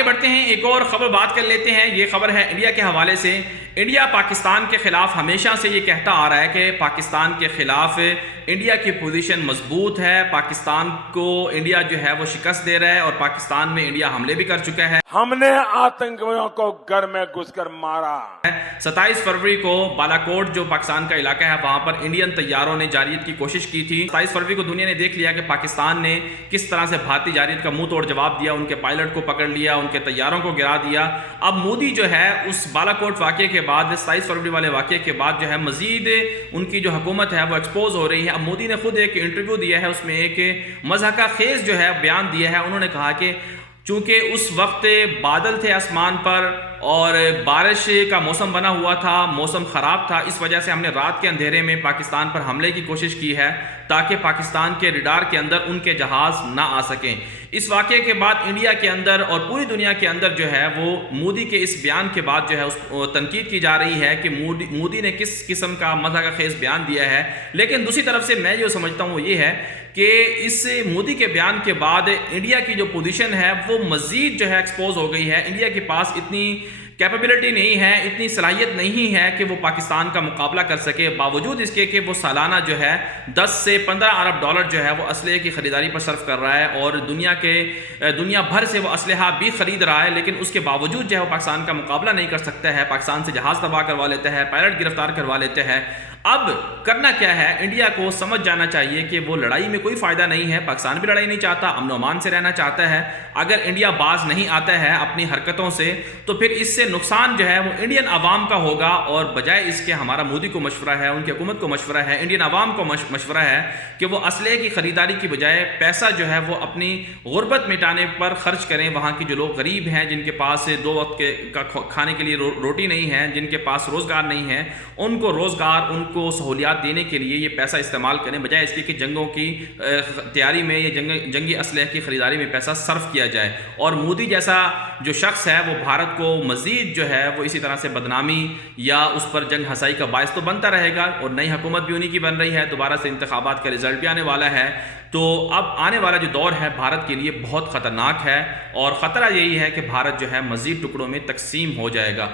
आगे बढ़ते हैं, एक और खबर बात कर लेते हैं। ये खबर है इंडिया के हवाले से। इंडिया पाकिस्तान के खिलाफ हमेशा से ये कहता आ रहा है कि पाकिस्तान के खिलाफ इंडिया की पोजीशन मजबूत है, पाकिस्तान को इंडिया जो है वो शिकस्त दे रहा है और पाकिस्तान में इंडिया हमले भी कर चुका है। हमने आतंकियों को घर में घुसकर मारा। 27 फरवरी को बालाकोट जो पाकिस्तान का इलाका है वहां पर इंडियन तैयारों ने जारियत की कोशिश की थी। 27 फरवरी को दुनिया ने देख लिया कि पाकिस्तान ने किस तरह से भारतीय जारियत का मुंह तोड़ जवाब दिया, उनके पायलट को पकड़ लिया, उनके तैयारों को गिरा दिया। अब मोदी जो है उस बालाकोट वाक़े के बाद, 27 फरवरी वाले वाक़े के बाद जो है मजीद उनकी जो हुकूमत है वो एक्सपोज हो रही है। अब मोदी ने खुद एक इंटरव्यू दिया है, उसमें एक मज़ाका खेज जो है बयान दिया है। उन्होंने कहा कि चूंकि उस वक्त बादल थे आसमान पर और बारिश का मौसम बना हुआ था, मौसम ख़राब था, इस वजह से हमने रात के अंधेरे में पाकिस्तान पर हमले की कोशिश की है ताकि पाकिस्तान के रडार के अंदर उनके जहाज़ ना आ सकें। इस वाक़े के बाद इंडिया के अंदर और पूरी दुनिया के अंदर जो है वो मोदी के इस बयान के बाद जो है उस तनकीद की जा रही है कि मोदी ने किस किस्म का मज़ाक़ खेज़ बयान दिया है। लेकिन दूसरी तरफ से मैं जो समझता हूँ वो ये है कि इस मोदी के बयान के बाद इंडिया की जो पोजीशन है वो मज़ीद जो है एक्सपोज हो गई है। इंडिया के पास इतनी कैपेबिलिटी नहीं है, इतनी सलाहियत नहीं है कि वो पाकिस्तान का मुकाबला कर सके, बावजूद इसके कि वो सालाना जो है 10 से 15 अरब डॉलर जो है वो असलहे की ख़रीदारी पर सर्फ कर रहा है और दुनिया भर से वो असलहा भी ख़रीद रहा है। लेकिन उसके बावजूद जो है वो पाकिस्तान का मुकाबला नहीं कर सकता है, पाकिस्तान से जहाज़ तबाह करवा लेता है, पायलट गिरफ्तार करवा लेते हैं। अब करना क्या है, इंडिया को समझ जाना चाहिए कि वो लड़ाई में कोई फ़ायदा नहीं है। पाकिस्तान भी लड़ाई नहीं चाहता, अमन अमान से रहना चाहता है। अगर इंडिया बाज नहीं आता है अपनी हरकतों से तो फिर इससे नुकसान जो है वो इंडियन अवाम का होगा। और बजाय इसके हमारा मोदी को मशवरा है, उनकी हुकूमत को मशवरा है, इंडियन अवाम को मशवरा है कि वो असलहे की ख़रीदारी की बजाय पैसा जो है वो अपनी गुर्बत मिटाने पर खर्च करें। वहाँ की जो लोग गरीब हैं, जिनके पास 2 वक्त का खाने के लिए रोटी नहीं है, जिनके पास रोज़गार नहीं है, उनको रोज़गार, उनको सहूलियात देने के लिए ये पैसा इस्तेमाल करें, बजाय इसके कि जंगों की तैयारी में या जंगी असलहे की ख़रीदारी में पैसा सर्फ किया जाए। और मोदी जैसा जो शख्स है वो भारत को मज़ीद जो है वो इसी तरह से बदनामी या उस पर जंग हंसाई का बायस तो बनता रहेगा। और नई हुकूमत भी उन्हीं की बन रही है, दोबारा से इंतखाबात का रिजल्ट भी आने वाला है। तो अब आने वाला जो दौर है भारत के लिए बहुत ख़तरनाक है और ख़तरा यही है कि भारत जो है मज़ीद टुकड़ों में तकसीम हो जाएगा।